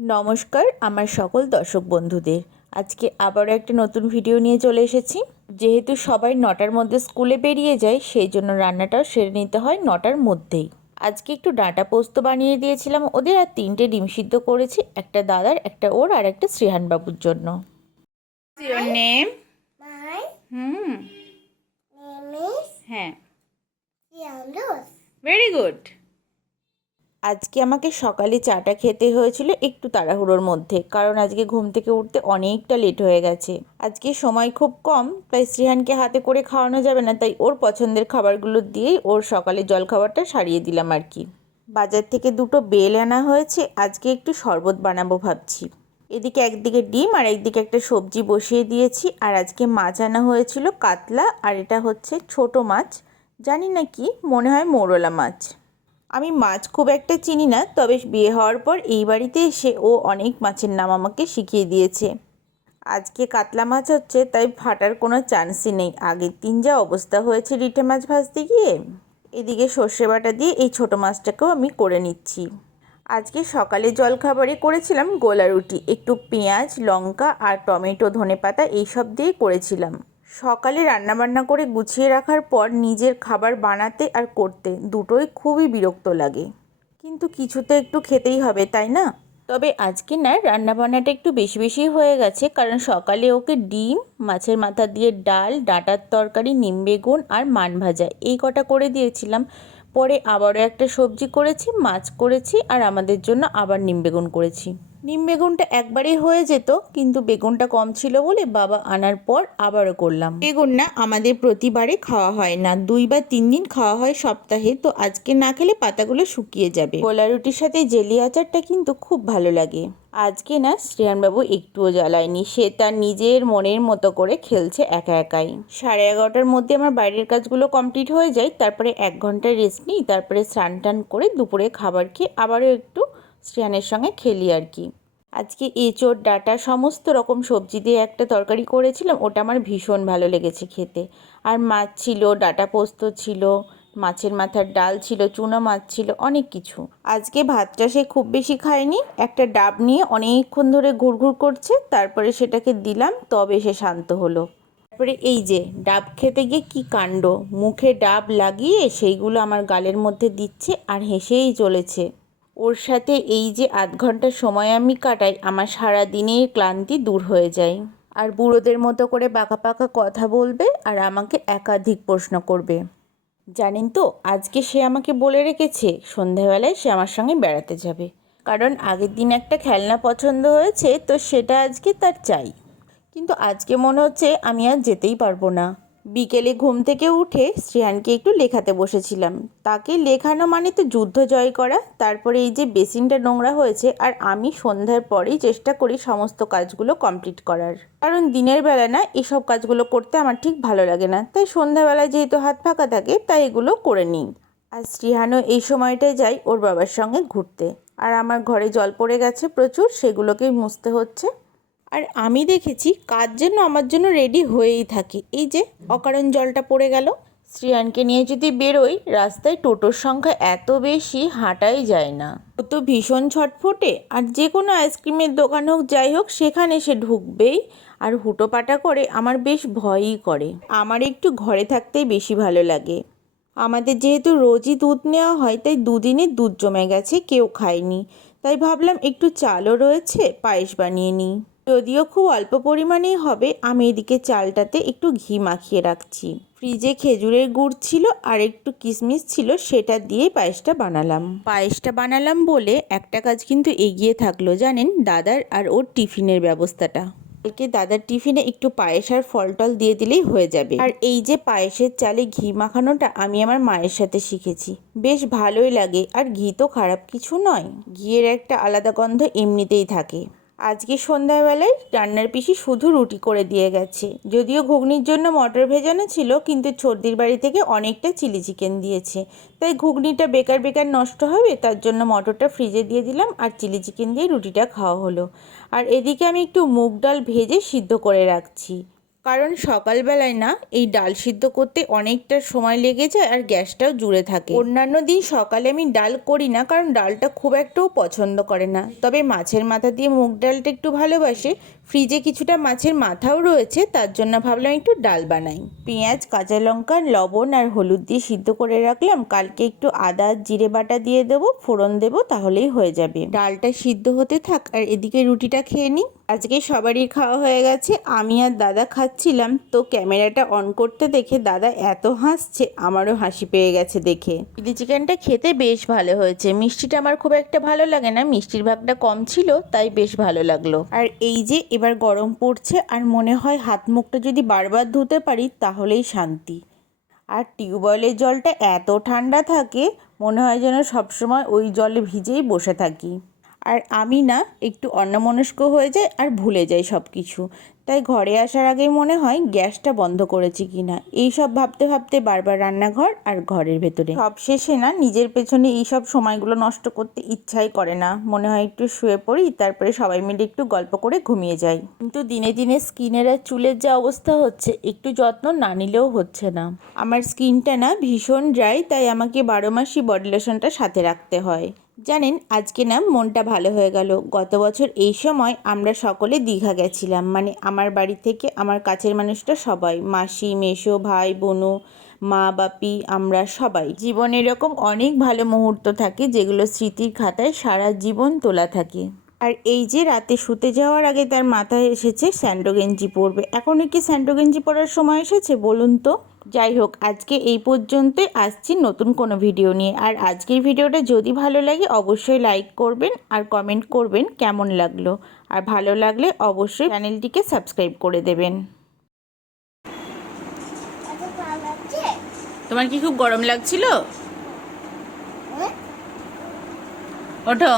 নমস্কার আমার সকল দর্শক বন্ধুদের। আজকে আবারও একটা নতুন ভিডিও নিয়ে চলে এসেছি। যেহেতু সবাই 9টার মধ্যে স্কুলে বেরিয়ে যায়, সেই জন্য রান্নাটাও সেরে নিতে হয় 9টার মধ্যেই। আজকে একটু ডাঁটা পোস্ত বানিয়ে দিয়েছিলাম ওদের, আর 3টে ডিম সিদ্ধ করেছি, একটা দাদার, একটা ওর, আর একটা শ্রীহান বাবুর জন্য। Your name? My hmm, name is হ্যাঁ, Yandus. Very good. আজকে আমাকে সকালে চাটা খেতে হয়েছিল একটু তাড়াহুড়োর মধ্যে, কারণ আজকে ঘুম থেকে উঠতে অনেকটা লেট হয়ে গেছে। আজকে সময় খুব কম, তাই শ্রীহানকে হাতে করে খাওয়ানো যাবে না, তাই ওর পছন্দের খাবারগুলো দিয়েই ওর সকালে জলখাবারটা সারিয়ে দিলাম আর কি। বাজার থেকে 2টো বেল আনা হয়েছে, আজকে একটু শরবত বানাবো ভাবছি। এদিকে একদিকে ডিম আর একদিকে একটা সবজি বসিয়ে দিয়েছি। আর আজকে মাছ আনা হয়েছিল কাতলা, আর এটা হচ্ছে ছোট মাছ, জানি না কি, মনে হয় মৌরলা মাছ। আমি মাছ খুব একটা চিনি না, তবে বিয়ে হওয়ার পর এই বাড়িতে এসে ও অনেক মাছের নাম আমাকে শিখিয়ে দিয়েছে। আজকে কাতলা মাছ হচ্ছে, তাই ফাটার কোনো চান্সই নেই। আগের দিন যা অবস্থা হয়েছে রিঠে মাছ ভাজতে গিয়ে। এদিকে সর্ষে বাটা দিয়ে এই ছোটো মাছটাকেও আমি করে নিচ্ছি। আজকে সকালে জলখাবারে করেছিলাম গোলা রুটি, একটু পেঁয়াজ, লঙ্কা আর টমেটো, ধনেপাতা এইসব দিয়ে করেছিলাম। সকালে রান্নাবান্না করে গুছিয়ে রাখার পর নিজের খাবার বানাতে আর করতে দুটোই খুবই বিরক্ত লাগে, কিন্তু কিছু তো একটু খেতেই হবে, তাই না? তবে আজকে না রান্নাবান্নাটা একটু বেশি বেশি হয়ে গেছে, কারণ সকালে ওকে ডিম, মাছের মাথা দিয়ে ডাল, ডাঁটার তরকারি, নিম বেগুন আর মান ভাজা এই কটা করে দিয়েছিলাম। পরে আবারও একটা সবজি করেছি, মাছ করেছি, আর আমাদের জন্য আবার নিম বেগুন করেছি। নিম বেগুনটা একবারেই হয়ে যেত, কিন্তু বেগুনটা কম ছিল বলে বাবা আনার পর আবারও করলাম। বেগুন না আমাদের প্রতিবারে খাওয়া হয় না, 2 বা 3 দিন খাওয়া হয় সপ্তাহে, তো আজকে না খেলে পাতাগুলো শুকিয়ে যাবে। গোলা রুটির সাথে জেলি আচারটা কিন্তু খুব ভালো লাগে। আজকে না শ্রেয়ানবাবু একটুও জ্বালায়নি, সে তার নিজের মনের মতো করে খেলছে একা একাই। 11:30টার মধ্যে আমার বাইরের কাজগুলো কমপ্লিট হয়ে যায়, তারপরে 1 ঘন্টা রেস্ট নিই, তারপরে স্নান টান করে দুপুরে খাবার খেয়ে আবারও একটু শ্রেয়ানের সঙ্গে খেলি আর কি। আজকে এঁচোড়, ডাঁটা সমস্ত রকম সবজি দিয়ে একটা তরকারি করেছিলাম, ওটা আমার ভীষণ ভালো লেগেছে খেতে। আর মাছ ছিল, ডাঁটা পোস্ত ছিল, মাছের মাথার ডাল ছিল, চুনো মাছ ছিল, অনেক কিছু। আজকে ভাতটা সে খুব বেশি খায়নি, একটা ডাব নিয়ে অনেকক্ষণ ধরে ঘুরঘুর করছে, তারপরে সেটাকে দিলাম, তবে সে শান্ত হলো। তারপরে এই যে ডাব খেতে গিয়ে কি কাণ্ড, মুখে ডাব লাগিয়ে সেইগুলো আমার গালের মধ্যে দিচ্ছে আর হেসেই চলেছে। ওর সাথে এই যে আধ ঘন্টা সময় আমি কাটাই, আমার সারা দিনের ক্লান্তি দূর হয়ে যায়। আর বুড়োদের মতো করে বাঁকা পাকা কথা বলবে আর আমাকে একাধিক প্রশ্ন করবে। জানেন তো, আজকে সে আমাকে বলে রেখেছে সন্ধেবেলায় সে আমার সঙ্গে বেড়াতে যাবে, কারণ আগের দিন একটা খেলনা পছন্দ হয়েছে, তো সেটা আজকে তার চাই। কিন্তু আজকে মনে হচ্ছে আমি আর যেতেই পারবো না। বিকেলে ঘুম থেকে উঠে শ্রেয়ানকে একটু লেখাতে বসেছিলাম। তাকে লেখানো মানে তো যুদ্ধ জয় করা। তারপরে এই যে বেসিনটা নোংরা হয়েছে, আর আমি সন্ধ্যার পরেই চেষ্টা করি সমস্ত কাজগুলো কমপ্লিট করার, কারণ দিনের বেলা না এসব কাজগুলো করতে আমার ঠিক ভালো লাগে না, তাই সন্ধ্যাবেলায় যেহেতু হাত ফাঁকা থাকে তাই এগুলো করে নিই। আর শ্রীহানও এই সময়টায় যায় ওর বাবার সঙ্গে ঘুরতে। আর আমার ঘরে জল পড়ে গেছে প্রচুর, সেগুলোকেই মুছতে হচ্ছে। আর আমি দেখেছি কাজ যেন আমার জন্য রেডি হয়েই থাকে। এই যে অকারণ জলটা পড়ে গেল। শ্রেয়ানকে নিয়ে যদি বেরোই, রাস্তায় টোটোর সংখ্যা এত বেশি, হাঁটাই যায় না। ও তো ভীষণ ছটফটে, আর যে কোনো আইসক্রিমের দোকান হোক যাই হোক সেখানে সে ঢুকবেই, আর হুটোপাটা করে আমার বেশ ভয়ই করে। আমার একটু ঘরে থাকতেই বেশি ভালো লাগে। আমাদের যেহেতু রোজই দুধ নেওয়া হয়, তাই দুদিনে দুধ জমে গেছে, কেউ খায়নি, তাই ভাবলাম একটু চালও রয়েছে, পায়েস বানিয়ে নিই। যদিও খুব অল্প পরিমাণেই হবে, আমি এদিকে চালটাতে একটু ঘি মাখিয়ে রাখছি। ফ্রিজে খেজুরের গুড় ছিল আর একটু কিশমিশ ছিল, সেটা দিয়ে পায়েসটা বানালাম বলে একটা কাজ কিন্তু এগিয়ে থাকলো জানেন, দাদার আর ওর টিফিনের ব্যবস্থাটা। কালকে দাদার টিফিনে একটু পায়েস আর ফল টল দিয়ে দিলেই হয়ে যাবে। আর এই যে পায়েসের চালে ঘি মাখানোটা আমি আমার মায়ের সাথে শিখেছি, বেশ ভালোই লাগে, আর ঘি তো খারাপ কিছু নয়, ঘিয়ের একটা আলাদা গন্ধ এমনিতেই থাকে। আজকে সন্ধ্যাবেলায় রান্নার পিসি শুধু রুটি করে দিয়ে গেছে, যদিও ঘুগনির জন্য মটর ভেজানো ছিল, কিন্তু ছোটদির বাড়ি থেকে অনেকটা চিলি চিকেন দিয়েছে, তাই ঘুগনিটা বেকার বেকার নষ্ট হবে, তার জন্য মটরটা ফ্রিজে দিয়ে দিলাম, আর চিলি চিকেন দিয়ে রুটিটা খাওয়া হলো। আর এদিকে আমি একটু মুগ ডাল ভেজে সিদ্ধ করে রাখছি। কারণ সকালবেলায় না এই ডাল সিদ্ধ করতে অনেকটা সময় লেগে যায় আর গ্যাসটাও জুড়ে থাকে। অন্যান্য দিন সকালে আমি ডাল করি না, কারণ ডালটা খুব একটাও পছন্দ করে না। তবে মাছের মাথা দিয়ে মুগ ডালটা একটু ভালোবাসে। ফ্রিজে কিছুটা মাছের মাথাও রয়েছে, তার জন্য ভাবলাম একটু ডাল বানাই। পেঁয়াজ, কাঁচা লঙ্কা, লবণ আর হলুদ দিয়ে সিদ্ধ করে রাখলাম। কালকে একটু আদা জিরে বাটা দিয়ে দেবো, ফোড়ন দেবো, তাহলেই হয়ে যাবে। ডালটা সিদ্ধ হতে থাক আর এদিকে রুটিটা খেয়ে নিই। আজকে সবারই খাওয়া হয়ে গেছে, আমি আর দাদা খাচ্ছিলাম। তো ক্যামেরাটা অন করতে দেখে দাদা এত হাসছে, আমারও হাসি পেয়ে গেছে দেখে। চিলি চিকেনটা খেতে বেশ ভালো হয়েছে। মিষ্টিটা আমার খুব একটা ভালো লাগে না, মিষ্টির ভাগটা কম ছিল, তাই বেশ ভালো লাগলো। আর এই যে এবার গরম পড়ছে আর মনে হয় হাত মুখটা যদি বারবার ধুতে পারি তাহলেই শান্তি। আর টিউবওয়েলের জলটা এত ঠান্ডা থাকে, মনে হয় যেন সবসময় ওই জলে ভিজেই বসে থাকি। আর আমি না একটু অন্যমনস্ক হয়ে যাই আর ভুলে যাই সব কিছু। তাই ঘরে আসার আগেই মনে হয় গ্যাসটা বন্ধ করেছি কিনা, এই সব ভাবতে ভাবতে বারবার রান্নাঘর আর ঘরের ভেতরে। সব শেষে না নিজের পেছনে এই সব সময়গুলো নষ্ট করতে ইচ্ছাই করে না, মনে হয় একটু শুয়ে পড়ি, তারপরে সবাই মিলে একটু গল্প করে ঘুমিয়ে যাই। কিন্তু দিনে দিনে স্কিনের আর চুলের যা অবস্থা হচ্ছে, একটু যত্ন না নিলেও হচ্ছে না। আমার স্কিনটা না ভীষণ ড্রাই, তাই আমাকে 12 মাসই বডি লোশনটা সাথে রাখতে হয়। জানেন, আজকে না মনটা ভালো হয়ে গেল। গত বছর এই সময় আমরা সকলে দীঘা গেছিলাম, মানে আমার বাড়ি থেকে আমার কাছের মানুষটা সবাই, মাসি, মেসো, ভাই, বোনু, মা, বাপি, আমরা সবাই। জীবনে এরকম অনেক ভালো মুহূর্ত থাকে যেগুলো স্মৃতির খাতায় সারা জীবন তোলা থাকে। আর এই যে রাতে শুতে যাওয়ার আগে তার মাথায় এসেছে স্যান্ডো গেঞ্জি পরবে। এখনও কি স্যান্ডো গেঞ্জি পরার সময় এসেছে বলুন তো? যাই হোক, আজকে এই পর্যন্তই। আসছি নতুন কোনো ভিডিও নিয়ে। আর আজকের ভিডিওটা যদি ভালো লাগে অবশ্যই লাইক করবেন আর কমেন্ট করবেন কেমন লাগলো। আর ভালো লাগলে অবশ্যই চ্যানেলটিকে সাবস্ক্রাইব করে দেবেন। এত ভালো লাগছে? তোমার কি খুব গরম লাগছিল? হ্যাঁ? ওঠো।